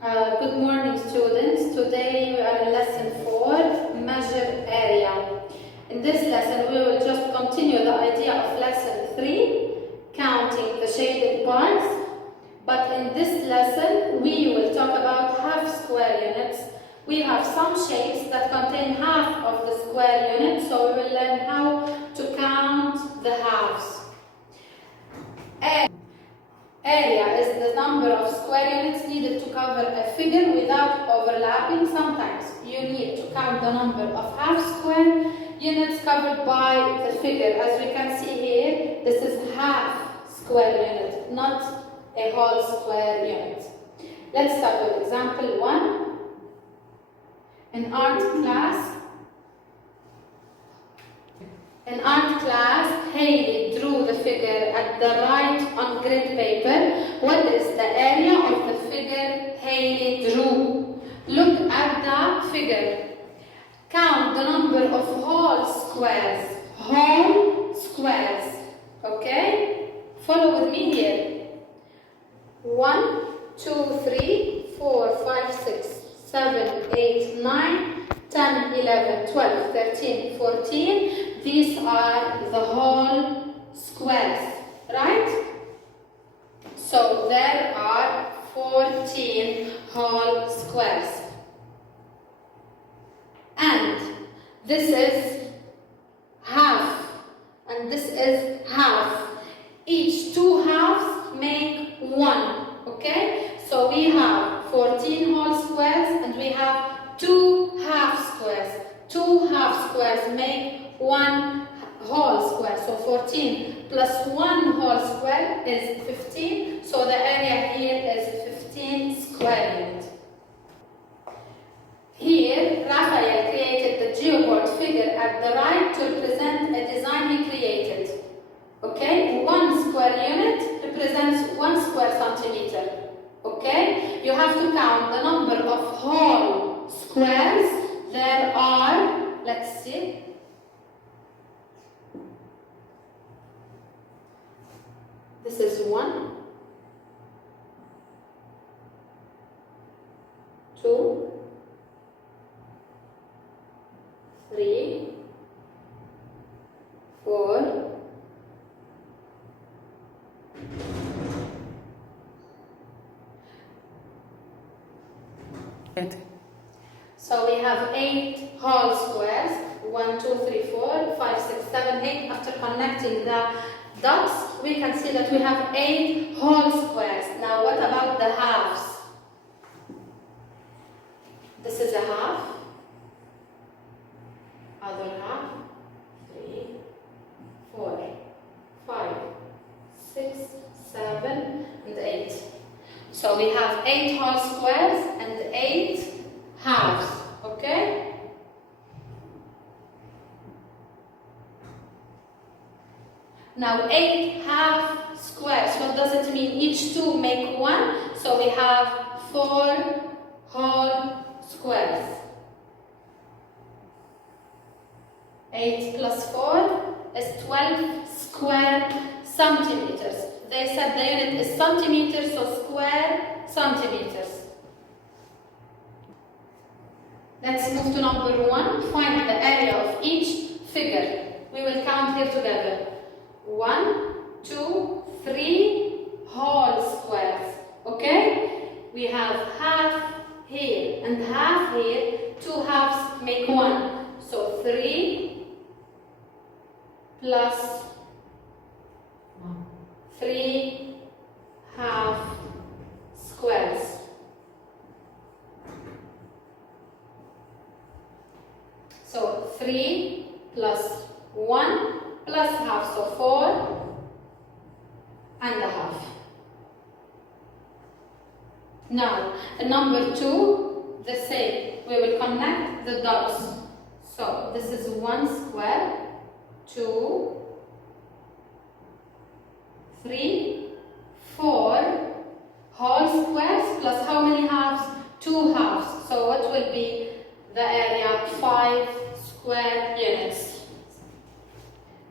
Good morning, students. Today we are in lesson 4, measure area. In this lesson, we will just continue the idea of lesson 3, counting the shaded parts. But in this lesson, we will talk about half square units. We have some shapes that contain half of the square unit, so we will learn how to count the halves. Area is the number of square units needed to cover a figure without overlapping. Sometimes you need to count the number of half square units covered by the figure. As we can see here, this is half square unit, not a whole square unit. Let's start with example 1. In art class, Haley drew the figure at the right on grid paper. What is the area of the figure Haley drew? Look at the figure. Count the number of whole squares. Whole squares. Okay? Follow with me here. 1, 2, 3, 4, 5, 6, 7, 8, 9, 10, 11, 12, 13, 14. These are the whole squares, right? So there are 14 whole squares. And this is half. And this is half. Each two halves make 1. Okay? So we have 14 whole squares and we have 2 half squares. 2 half squares make 1 whole square. So 14 plus 1 whole square is 15. So the area here is 15 square units. Here, Raphael created the geoboard figure at the right to represent a design he created. Okay? 1 square unit represents 1 square centimeter. Okay? You have to count the number of whole squares. There are, let's see, this is 1, 2, 3, 4, 8. So we have 8 whole squares. 1, 2, 3, 4, 5, 6, 7, 8. After connecting the dots, we can see that we have 8 whole squares. Now what about the halves? This is a half. Other half. 3, 4, 5, 6, 7, and 8. So we have 8 whole squares and 8 halves. Okay? Now 8 half squares. What does it mean? Each two make 1. So we have 4 whole squares. 8 plus 4 is 12 square centimeters. They said the unit is centimeters, so square centimeters. Let's move to number 1. Find the area of each figure. We will count here together. 1, 2, 3 whole squares. Okay? We have half here and half here. 2 halves make 1. So 3 plus 3 half squares. So 3 plus 1 plus half, so 4 and a half. Now, number 2, the same. We will connect the dots. So this is 1 square, 2, 3, 4 whole squares plus how many halves? 2 halves. So what will be the area? 5 square units.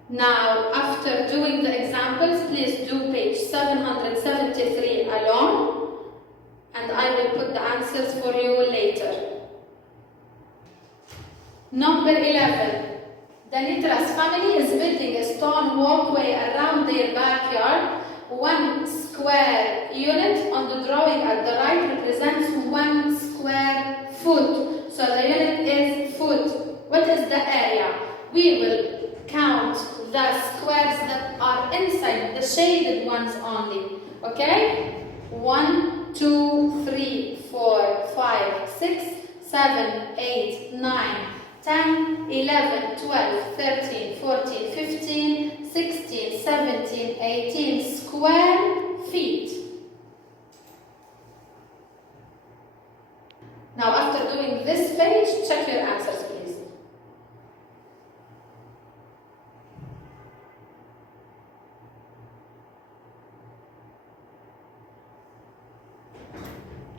Now, after doing the examples, please do page 773 alone, and I will put the answer Number 11. The Nitras family is building a stone walkway around their backyard. 1 square unit on the drawing at the right represents 1 square foot. So the unit is foot. What is the area? We will count the squares that are inside the shaded ones only. Okay? 1, 2, 3, 4, 5, 6, 7, 8, 9, 10, 11, 12, 13, 14, 15, 16, 17, 18 square feet. Now after doing this page, check your answers.